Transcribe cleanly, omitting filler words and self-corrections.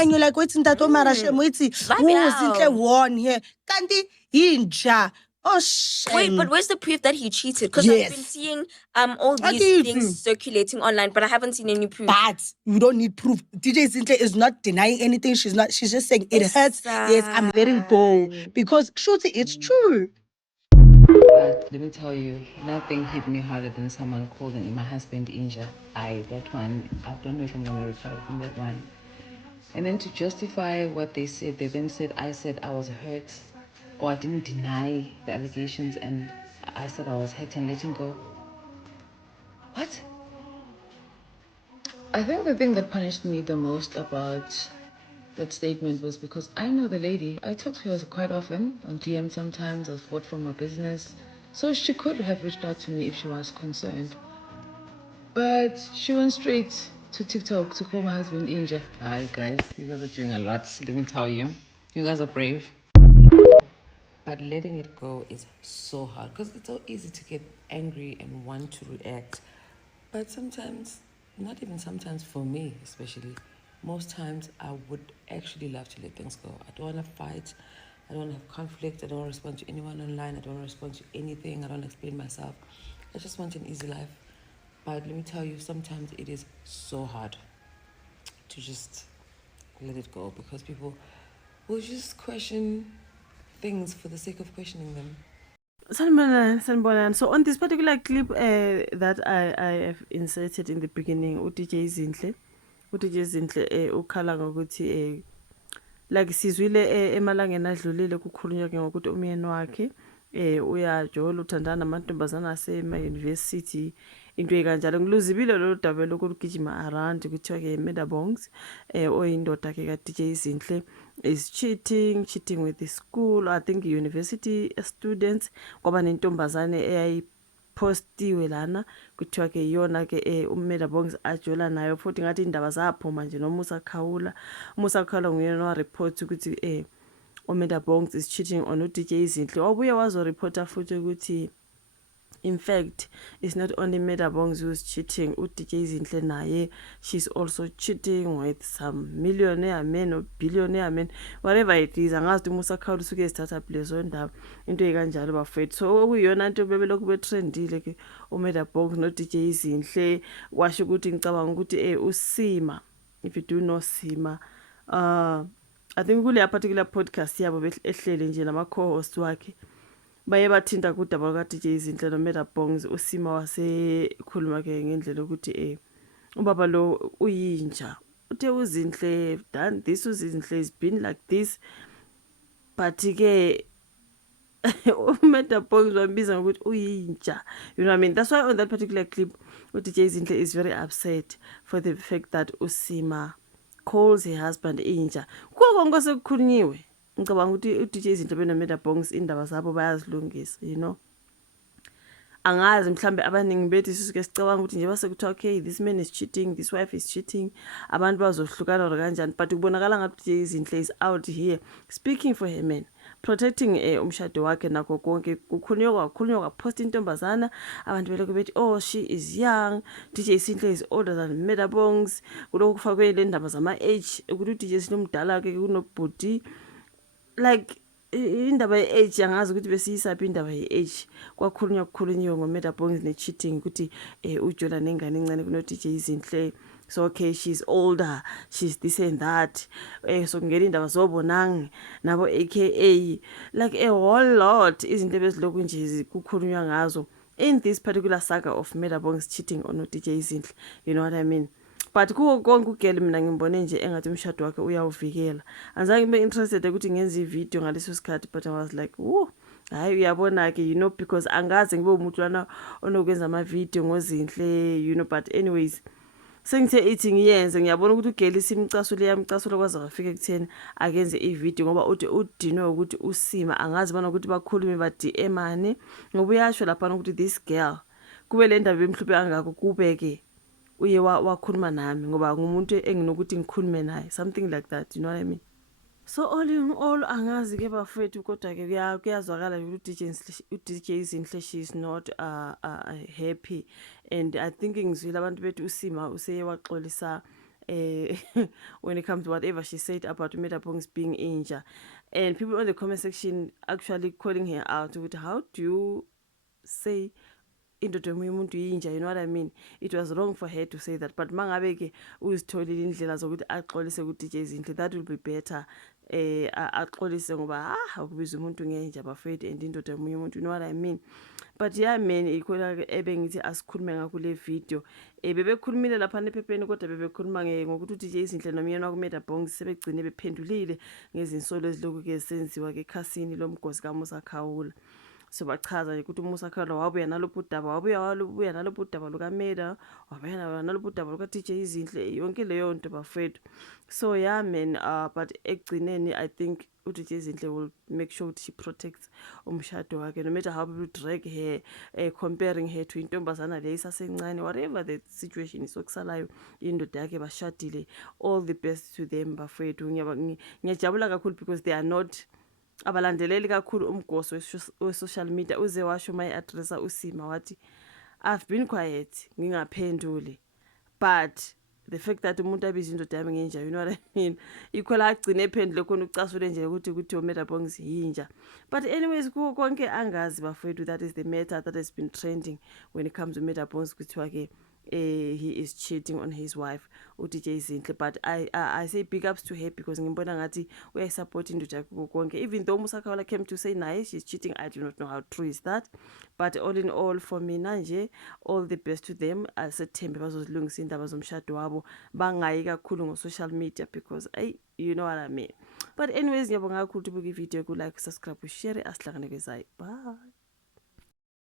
And you're like, wait, Ntato Marashem, wait, Zinhle won here. Kanti inja. Oh, shame. Wait, but where's the proof that he cheated? Because I've been seeing all these things circulating online, but I haven't seen any proof. But you don't need proof. DJ Zinhle is not denying anything. She's just saying it hurts. Yes, I'm letting go. Because truly, it's true. But let me tell you, nothing hit me harder than someone calling my husband Inja. That one, I don't know if I'm going to recover from that one. And then to justify what they said, they then said I was hurt, or I didn't deny the allegations, and I said I was hurt and letting go. What? I think the thing that punished me the most about that statement was because I know the lady. I talk to her quite often on DM sometimes. I bought from her business. So she could have reached out to me if she was concerned. But she went straight to TikTok to call my husband Inja. Hi guys, you guys are doing a lot. Let me tell you. You guys are brave. But letting it go is so hard because it's so easy to get angry and want to react. But sometimes, not even sometimes for me especially, most times I would actually love to let things go. I don't want to fight. I don't want to have conflict. I don't want to respond to anyone online. I don't want to respond to anything. I don't explain myself. I just want an easy life. But let me tell you, sometimes it is so hard to just let it go because people will just question things for the sake of questioning them. Sanibonani. So on this particular clip that I have inserted in the beginning, DJ Zinhle ukhala ngokuthi like sizwile emalangeni adlulile kukhulunywa ke ngokuthi umyeni wakhe uyajola uthandana namantombazana asema-university into ekanjalo. Ngiluzibile lolu daba lokugijima around kuthiwa ke Meadowbanks oyindoda ke ka-DJ Zinhle is cheating with the school, I think university students, ngoba nentombazane eyayipostiwe lana kuthiwa ke yona ke uMeadowbanks ajola nayo, futhi ngathi indaba zaphuma nje noMusa Khawula nguyena wa-report ukuthi uMeadowbanks is cheating on uDJ Zinhle. Wabuye wazo-reporta futhi ukuthi in fact it's not only Meadowbanks who's cheating, uDJ Zinhle naye she's also cheating with some millionaire men or billionaire men, whatever it is. Angazi ukuthi Musa Khawula usuke ezithatha lezo ndaba into ekanjalo bafethu. So okuyiyona into bebelokhu betrendile ke uMeadowbanks noDJ Zinhle. Washo ukuthi ngicabanga ukuthi uSima, if you do know Sima, I think kule particular podcast yabo ehlele nje nama co-host wakhe baye bathinta kudaba luka-DJ Zinhle noMeadowbanks. uSima wasekhuluma ke ngendlela ukuthi ubaba lo uyinja, uthe uZinhle done this, uZinhle has been like this, but ke uMeadowbanks wambiza ngokuthi uyinja. You know what I mean? That's why on that particular clip uDJ Zinhle is very upset for the fact that uSima calls her husband inja. Konke sekukhulunyiwe ngicabanga ukuthi uDJ Zinhle benoMeadowbanks indaba zabo bayazilungisa, you know. Angazi mhlambe abaningi bethi sisuke sicabanga ukuthi nje base kuthiwa okay, this man is cheating, this wife is cheating, abantu bazohlukana kanjani, but kubonakala ngathi uDJ Zinhle is out here speaking for her man, protecting umshado wakhe nakho konke. Kukhulunywa kwapost intombazana, abantu belokhu bethi oh she is young, DJ Zinhle is older than Meadowbanks. Kulokhu kufakwe le ndaba zama-age ukuthi uDJ Zinhle umdala ke kunobhuti, like indaba ye-age angazi ukuthi besiyisaphi indaba ye-age. Kwakhulunywa ngoMeadowbanks ne-cheating ukuthi ujola nengane encane kuno-DJ Zinhle. So okay, she's older, she's this and that. So kungena indaba zobonang nabo AKA, like a whole lot izinto ebezilokhu nje kukhulunywa ngazo in this particular saga of Meadowbanks cheating on uDJ Zinhle. You know what I mean? But kuwo konke ugele mina ngimbone nje engathi umshado wakhe uyawuvikela. Anzange ngibe interested ukuthi ngenze ivideo ngaleso sikhathi, but I was like, hayi uyabona ke, you know, because angaze ngibe umuntu lana onokwenza ama-video ngoZinhle, you know. But anyways, sengithe ithi ngiyenze, ngiyabona ukuthi ugele isimcasule yamcasula kwaze wafika ekutheni akenze ivideo ngoba uthi udinwe ukuthi uSima angazi bana ukuthi bakhulume ba-DM-ane, ngoba uyasho lapha ukuthi this girl kube le ndaba emhluphe angako kubeke uye wakhuluma nami ngoba ngumuntu enginokuthi ngikhulume naye, something like that, you know what I mean. So all in all angazi ke bafethu, kodwa ke kuyazwakala ukuthi uDJ Zinhle she is not happy, and I think ngizwile abantu bethi uSima useye waxolisa when it comes to whatever she said about Metabongs being injured. And people on the comment section actually calling her out with, how do you say indoda yomunye umuntu yinja, you know what I mean? It was wrong for her to say that, but mangabe ke uzitholile indlela zokuthi axolise ku DJ Zinhle, that will be better. Axolise ngoba akubiza umuntu ngenja bafethu and indoda yomunye umuntu, you know what I mean? But yeah man, ikhona ebengithi asikhulume ngakho le video. Bebekhulumile lapha nephepheni kodwa bebekhuluma ngokuthi DJ Zinhle nomyeni wakuMetabongs sebegcine bephendulile ngezinsolo ezilokhu ke senziwa ke ekhasini lomgosi kaMusa Khawula. So bachaza ukuthi uMusa Khawula wabuya nalopho udaba lukaMeda, wabuya nalopho udaba luka DJ Zinhle, yonke leyo nto bafethu. So yeah man, but ekugcineni I think uDJ Zinhle will make sure she protects umshado wakhe, no matter how people drag her, comparing her to intombazana le isasencane, whatever the situation is okusalayo indoda yakhe bashadile. All the best to them bafethu. Ngiyajabula kakhulu because they are not abalandeleli kakhulu umgosi we-social media. Uze washo my address uSima wathi, I've been quiet ngingaphenduli, but the fact that umuntu abiza indoda yami ngenja, you know what I mean, ikhola agcine ephendule khona ucasule nje ukuthi uMetabongs yinja. But anyways, konke angazi bafethu, that is the matter that has been trending when it comes to Metabongs, kuthiwa ke he is cheating on his wife uDJ Zinhle. But I say big ups to her because ngimbona ngathi uyayisupport indoda yakhe konke, even though Musa Khawula came to say naye she's cheating. I do not know how true is that, but all in all for mina nje, all the best to them. Asethembe bazozilungisa indaba zomshado wabo, bangayi kakhulu ngo social media because you know what I mean. But anyways, ngiyabonga kakhulu ukuthi ubuke ivideo, ku like, subscribe, share, asihlangane kwezayo. Bye.